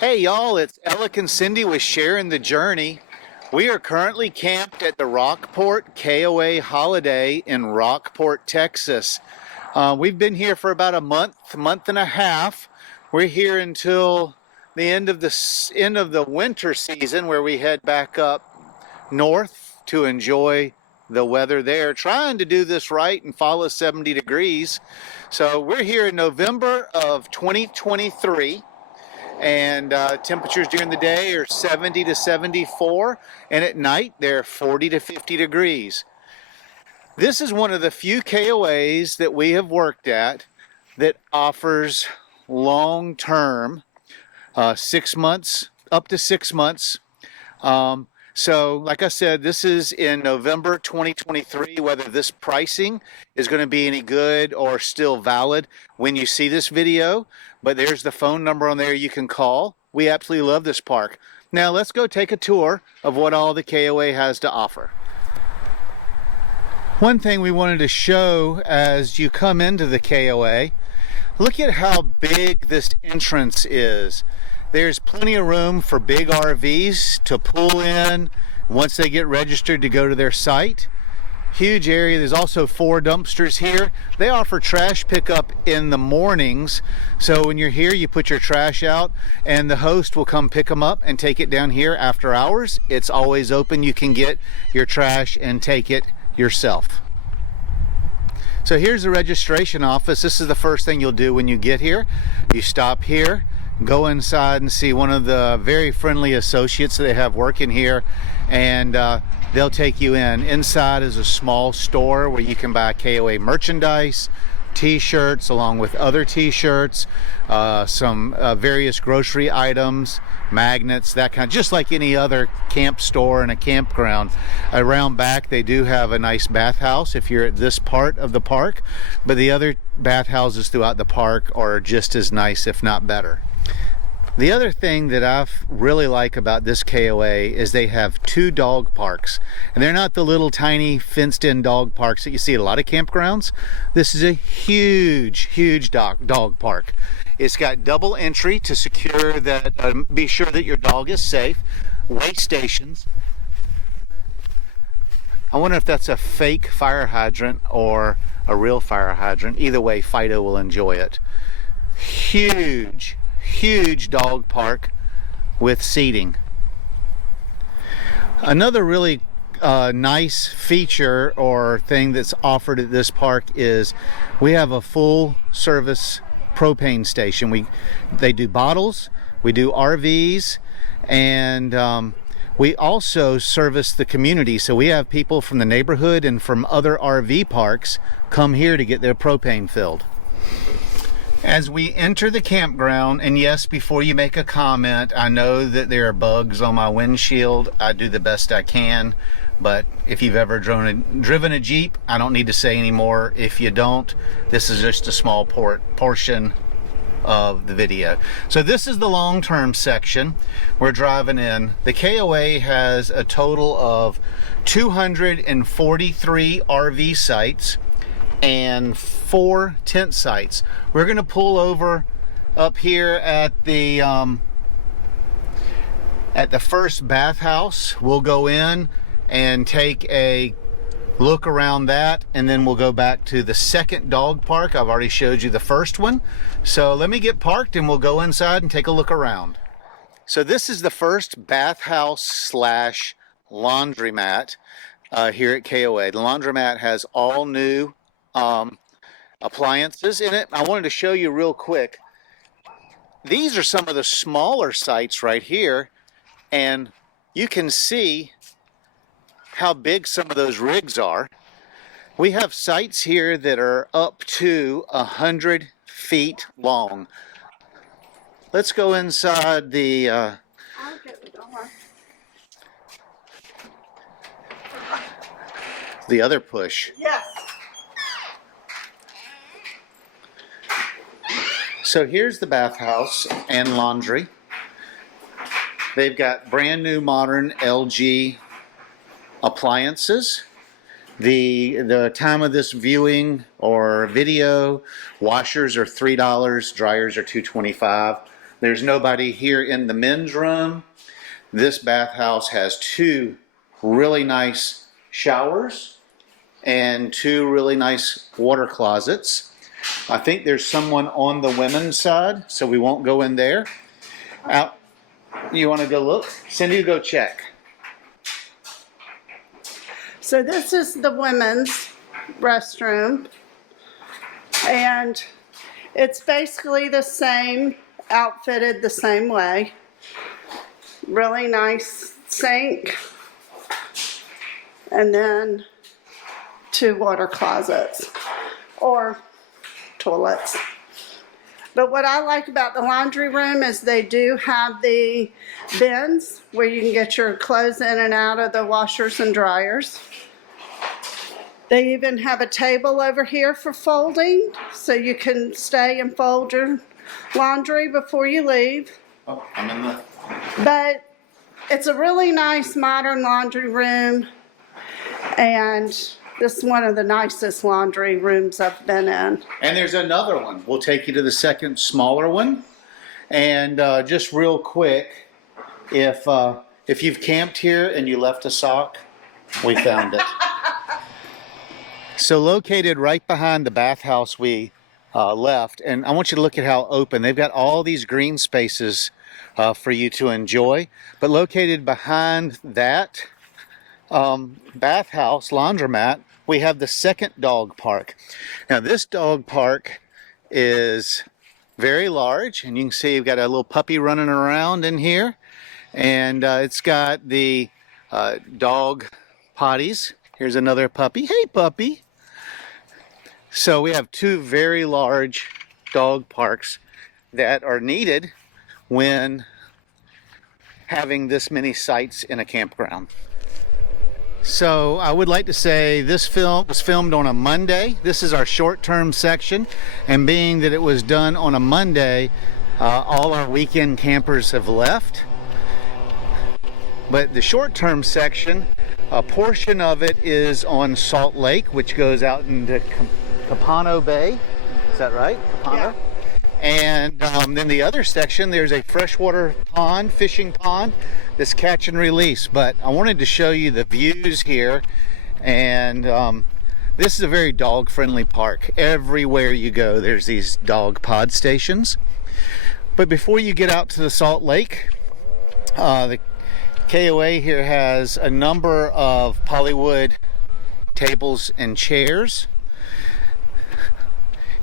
Hey y'all, it's Alec and Cindy with Sharing the Journey. We are currently camped at the Rockport KOA holiday in Rockport, Texas. We've been here for about a month and a half. We're here until the end of the winter season, where we head back up north to enjoy the weather there, trying to do this right and follow 70 degrees. So we're here in November of 2023. And temperatures during the day are 70 to 74, and at night they're 40 to 50 degrees. This is one of the few KOAs that we have worked at that offers long-term, 6 months, up to 6 months. So like I said, this is in November 2023. Whether this pricing is going to be any good or still valid when you see this video, but there's the phone number on there you can call. We absolutely love this park. Now let's go take a tour of what all the KOA has to offer. One thing we wanted to show as you come into the KOA, look at how big this entrance is. There's plenty of room for big RVs to pull in once they get registered to go to their site. Huge area. There's also 4 dumpsters here. They offer trash pickup in the mornings. So when you're here, you put your trash out and the host will come pick them up and take it down here after hours. It's always open. You can get your trash and take it yourself. So here's the registration office. This is the first thing you'll do when you get here. You stop here, go inside and see one of the very friendly associates that they have working here, and they'll take you in. Inside is a small store where you can buy KOA merchandise, t-shirts along with other t-shirts, some various grocery items, magnets, that kind, just like any other camp store and a campground. Around back they do have a nice bathhouse if you're at this part of the park, but the other bathhouses throughout the park are just as nice, if not better. The other thing that I really like about this KOA is they have 2 dog parks, and they're not the little tiny fenced-in dog parks that you see at a lot of campgrounds. This is a huge dog park. It's got double entry to secure that, be sure that your dog is safe. Way stations. I wonder if that's a fake fire hydrant or a real fire hydrant. Either way, Fido will enjoy it. Huge dog park with seating. Another really nice feature or thing that's offered at this park is we have a full service propane station. They do bottles, we do RVs, and we also service the community. So we have people from the neighborhood and from other RV parks come here to get their propane filled. As we enter the campground, and yes, before you make a comment, I know that there are bugs on my windshield. I do the best I can, but if you've ever driven a Jeep, I don't need to say anymore. If you don't, this is just a small portion of the video. So this is the long-term section we're driving in. The KOA has a total of 243 RV sites and 4 tent sites. We're going to pull over up here at the first bathhouse. We'll go in and take a look around that, and then we'll go back to the second dog park. I've already showed you the first one. So let me get parked and we'll go inside and take a look around. So this is the first bathhouse slash laundromat here at KOA. The laundromat has all new appliances in it. I wanted to show you real quick. These are some of the smaller sites right here, and you can see how big some of those rigs are. We have sites here that are up to 100 feet long. Let's go inside the other push. Yes. So here's the bathhouse and laundry. They've got brand new modern LG appliances. The time of this viewing or video, washers are $3, dryers are $2.25. There's nobody here in the men's room. This bathhouse has 2 really nice showers and 2 really nice water closets. I think there's someone on the women's side, so we won't go in there. Out. You want to go look? Cindy, go check. So this is the women's restroom, and it's basically the same, outfitted the same way. Really nice sink, and then 2 water closets or toilets. But what I like about the laundry room is they do have the bins where you can get your clothes in and out of the washers and dryers. They even have a table over here for folding, so you can stay and fold your laundry before you leave. Oh, I'm in the... But it's a really nice modern laundry room, and this is one of the nicest laundry rooms I've been in. And there's another one. We'll take you to the second smaller one. And just real quick, if you've camped here and you left a sock, we found it. So located right behind the bathhouse we left, and I want you to look at how open. They've got all these green spaces for you to enjoy. But located behind that bathhouse laundromat, we have the second dog park. Now this dog park is very large, and you can see you've got a little puppy running around in here, and it's got the dog potties. Here's another puppy. Hey puppy. So we have 2 very large dog parks that are needed when having this many sites in a campground. So I would like to say this film was filmed on a Monday. This is our short-term section, and being that it was done on a Monday, all our weekend campers have left. But the short-term section, a portion of it is on Salt Lake, which goes out into Capano Bay. Is that right? Capano? Yeah. And then the other section, there's a freshwater pond, fishing pond, that's catch and release. But I wanted to show you the views here, and this is a very dog-friendly park. Everywhere you go, there's these dog pod stations. But before you get out to the Salt Lake, the KOA here has a number of polywood tables and chairs.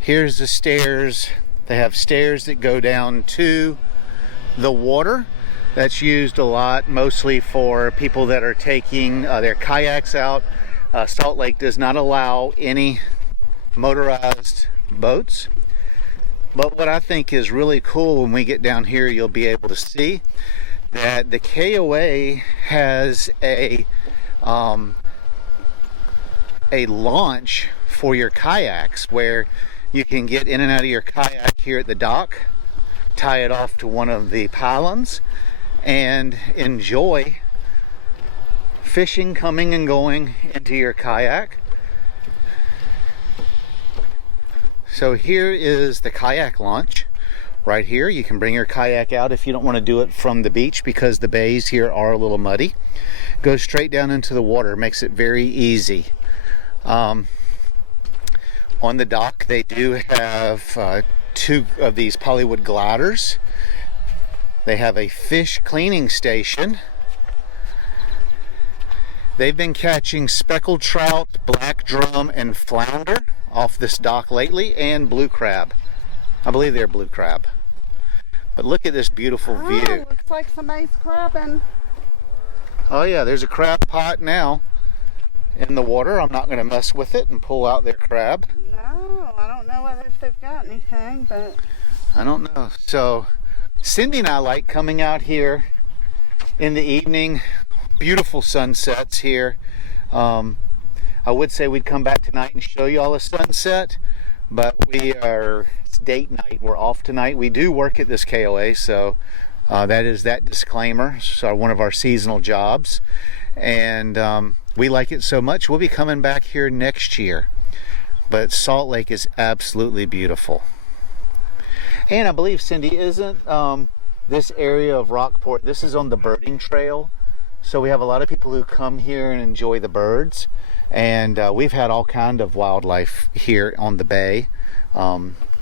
Here's the stairs. They have stairs that go down to the water. That's used a lot, mostly for people that are taking their kayaks out. Salt Lake does not allow any motorized boats. But what I think is really cool, when we get down here, you'll be able to see that the KOA has a launch for your kayaks, where you can get in and out of your kayak here at the dock, tie it off to one of the pylons, and enjoy fishing coming and going into your kayak. So here is the kayak launch right here. You can bring your kayak out if you don't want to do it from the beach, because the bays here are a little muddy. Goes straight down into the water, makes it very easy. On the dock, they do have 2 of these polywood gliders. They have a fish cleaning station. They've been catching speckled trout, black drum, and flounder off this dock lately, and blue crab. I believe they're blue crab. But look at this beautiful view. Looks like somebody's crabbing. Oh yeah, there's a crab pot now in the water. I'm not going to mess with it and pull out their crab. No, I don't know if they've got anything, but I don't know. So Cindy and I like coming out here in the evening. Beautiful sunsets here. I would say we'd come back tonight and show you all the sunset, but it's date night. We're off tonight. We do work at this KOA, so that is that disclaimer. So one of our seasonal jobs, and we like it so much, we'll be coming back here next year. But Salt Lake is absolutely beautiful. And I believe, Cindy, isn't this area of Rockport, this is on the birding trail. So we have a lot of people who come here and enjoy the birds. And we've had all kind of wildlife here on the bay.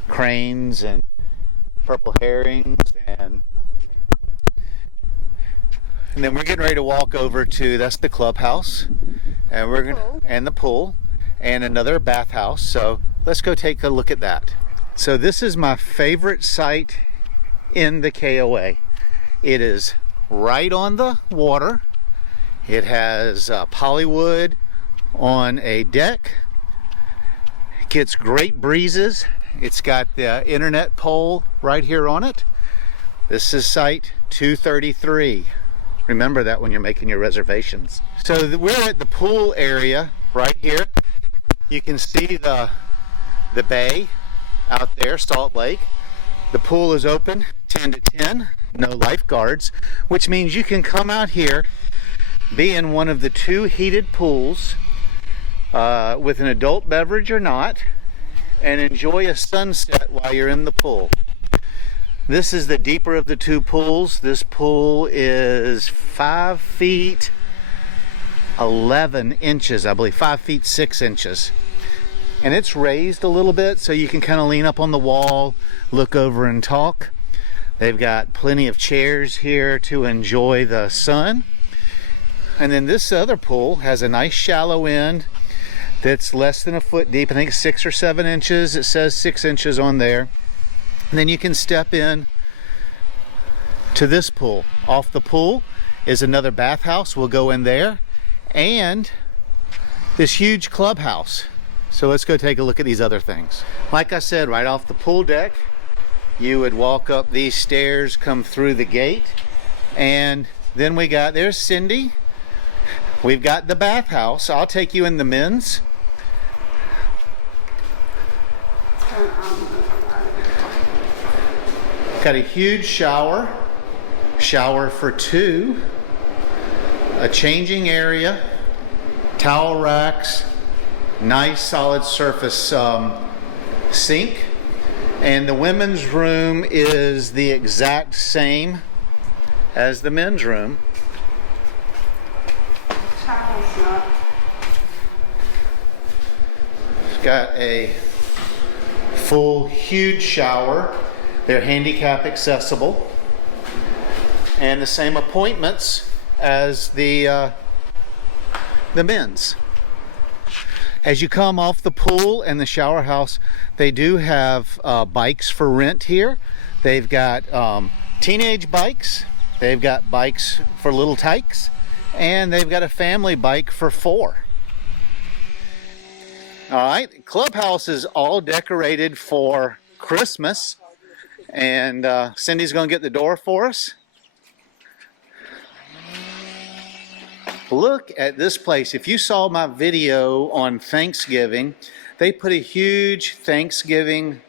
Cranes and purple herrings, and then we're getting ready to walk over to, that's the clubhouse, and we're gonna, and the pool, and another bathhouse. So let's go take a look at that. So this is my favorite site in the KOA. It is right on the water. It has polywood on a deck. It gets great breezes. It's got the internet pole right here on it. This is site 233. Remember that when you're making your reservations. So we're at the pool area right here. You can see the bay out there, Salt Lake. The pool is open 10 to 10, no lifeguards, which means you can come out here, be in one of the 2 heated pools with an adult beverage or not, and enjoy a sunset while you're in the pool. This is the deeper of the 2 pools. This pool is 5 feet 11 inches, I believe, 5 feet 6 inches. And it's raised a little bit so you can kind of lean up on the wall, look over and talk. They've got plenty of chairs here to enjoy the sun. And then this other pool has a nice shallow end that's less than a foot deep. I think 6 or 7 inches. It says 6 inches on there. And then you can step in to this pool. Off the pool is another bathhouse. We'll go in there. And this huge clubhouse. So let's go take a look at these other things. Like I said, right off the pool deck, you would walk up these stairs, come through the gate, and then we got, there's Cindy. We've got the bathhouse. I'll take you in the men's. Got a huge shower for 2, a changing area, towel racks, nice solid surface sink, and the women's room is the exact same as the men's room. It's got a full huge shower. They're handicap accessible, and the same appointments as the men's. As you come off the pool and the shower house, they do have bikes for rent here. They've got teenage bikes, they've got bikes for little tykes, and they've got a family bike for 4. All right, clubhouse is all decorated for Christmas, and Cindy's gonna get the door for us. Look at this place. If you saw my video on Thanksgiving, they put a huge Thanksgiving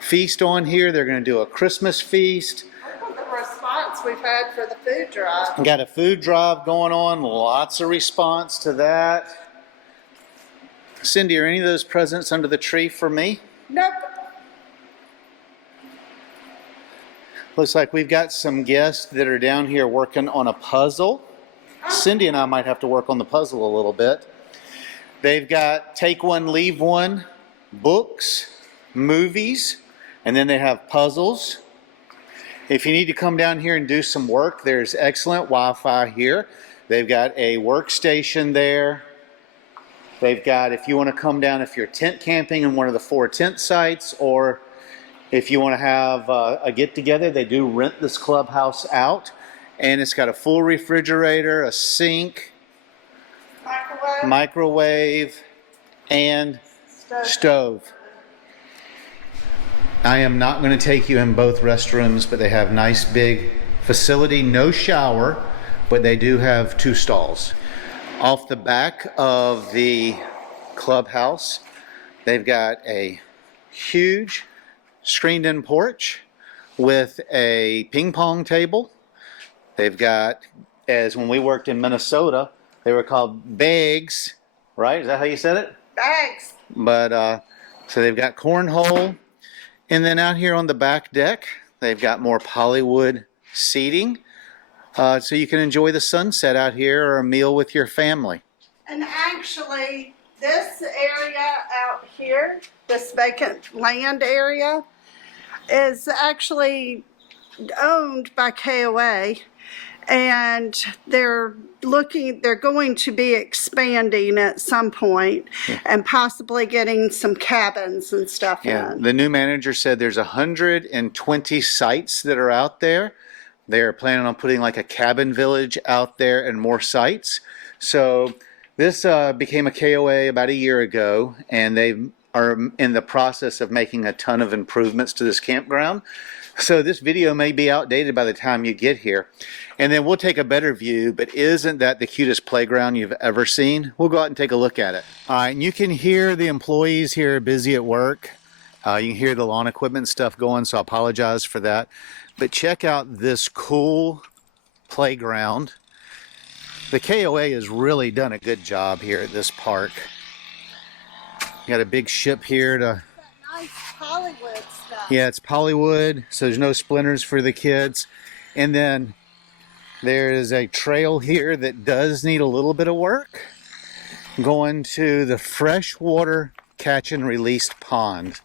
feast on here. They're going to do a Christmas feast. Look at the response we've had for the food drive. Got a food drive going on. Lots of response to that. Cindy, are any of those presents under the tree for me? Nope. Looks like we've got some guests that are down here working on a puzzle. Cindy and I might have to work on the puzzle a little bit. They've got take one, leave one, books, movies, and then they have puzzles. If you need to come down here and do some work, there's excellent Wi-Fi here. They've got a workstation there. They've got, if you want to come down, if you're tent camping in one of the 4 tent sites, or if you want to have a get-together, they do rent this clubhouse out. And it's got a full refrigerator, a sink, microwave, and stove. I am not going to take you in both restrooms, but they have nice big facility, no shower, but they do have 2 stalls. Off the back of the clubhouse, they've got a huge screened-in porch with a ping pong table. They've got, as when we worked in Minnesota, they were called bags, right? Is that how you said it? Bags. But, so they've got cornhole And then out here on the back deck, they've got more polywood seating, so you can enjoy the sunset out here or a meal with your family. And actually, this area out here, this vacant land area, is actually owned by KOA, and they're going to be expanding at some point, and possibly getting some cabins and stuff in. The new manager said there's 120 sites that are out there. They're planning on putting like a cabin village out there and more sites. So this became a KOA about a year ago, and they are in the process of making a ton of improvements to this campground. So this video may be outdated by the time you get here. And then we'll take a better view, but isn't that the cutest playground you've ever seen? We'll go out and take a look at it. All right, and you can hear the employees here busy at work. You can hear the lawn equipment stuff going, so I apologize for that. But check out this cool playground. The KOA has really done a good job here at this park. Got a big ship here to... Nice Hollywood stuff. Yeah, it's polywood, so there's no splinters for the kids. And then there is a trail here that does need a little bit of work, going to the freshwater catch and release pond.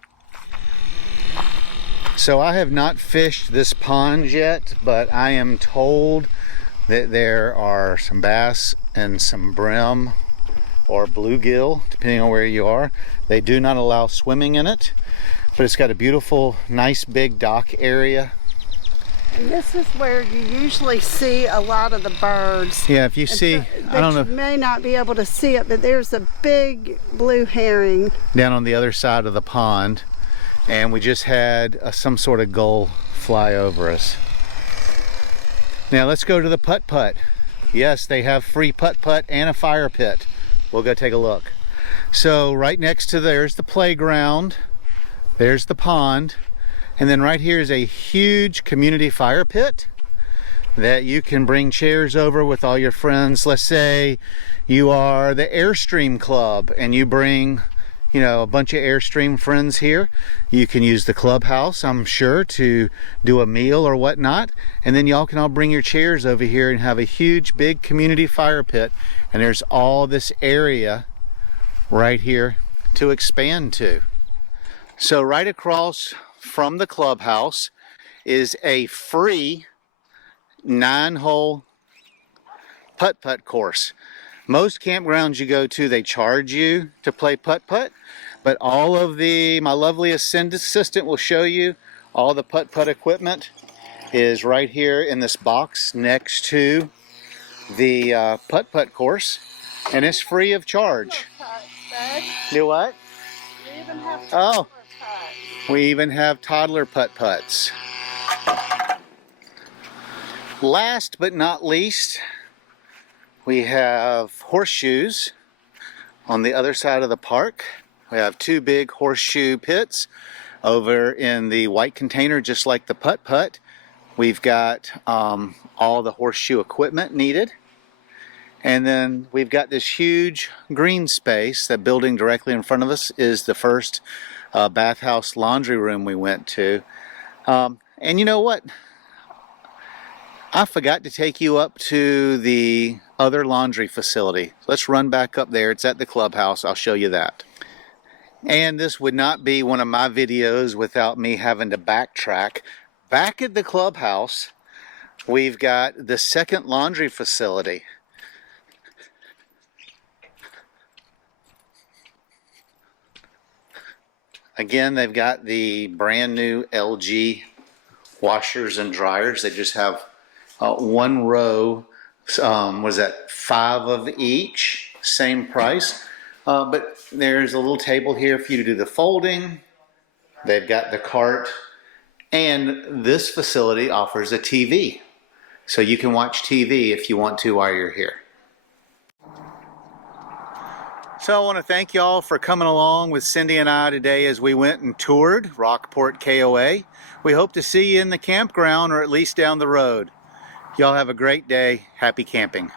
So I have not fished this pond yet, but I am told that there are some bass and some brim or bluegill, depending on where you are. They do not allow swimming in it, but it's got a beautiful, nice big dock area. And this is where you usually see a lot of the birds. Yeah, if you see, I don't know. You may not be able to see it, but there's a big blue herring down on the other side of the pond, and we just had some sort of gull fly over us. Now let's go to the putt-putt. Yes, they have free putt-putt and a fire pit. We'll go take a look. So right next to there's the playground, there's the pond, and then right here is a huge community fire pit that you can bring chairs over with all your friends. Let's say you are the Airstream Club and you bring, you know, a bunch of Airstream friends here. You can use the Clubhouse, I'm sure, to do a meal or whatnot, and then y'all can all bring your chairs over here and have a huge big community fire pit. And there's all this area right here to expand to. So right across from the Clubhouse is a free 9-hole putt-putt course. Most campgrounds you go to, they charge you to play putt-putt, but all of my lovely assistant will show you all the putt-putt equipment is right here in this box next to the putt-putt course, and it's free of charge. Do what? We even have we even have toddler putt-putts. Last but not least, we have horseshoes on the other side of the park. We have 2 big horseshoe pits over in the white container, just like the putt-putt. We've got all the horseshoe equipment needed. And then we've got this huge green space. That building directly in front of us is the first bathhouse laundry room we went to. And you know what? I forgot to take you up to the other laundry facility. Let's run back up there. It's at the Clubhouse. I'll show you that. And this would not be one of my videos without me having to backtrack. Back at the Clubhouse, we've got the second laundry facility. Again, they've got the brand new LG washers and dryers. They just have one row, was that 5 of each, same price. But there's a little table here for you to do the folding. They've got the cart, and this facility offers a TV. So you can watch TV if you want to while you're here. So I want to thank y'all for coming along with Cindy and I today as we went and toured Rockport KOA. We hope to see you in the campground or at least down the road. Y'all have a great day. Happy camping.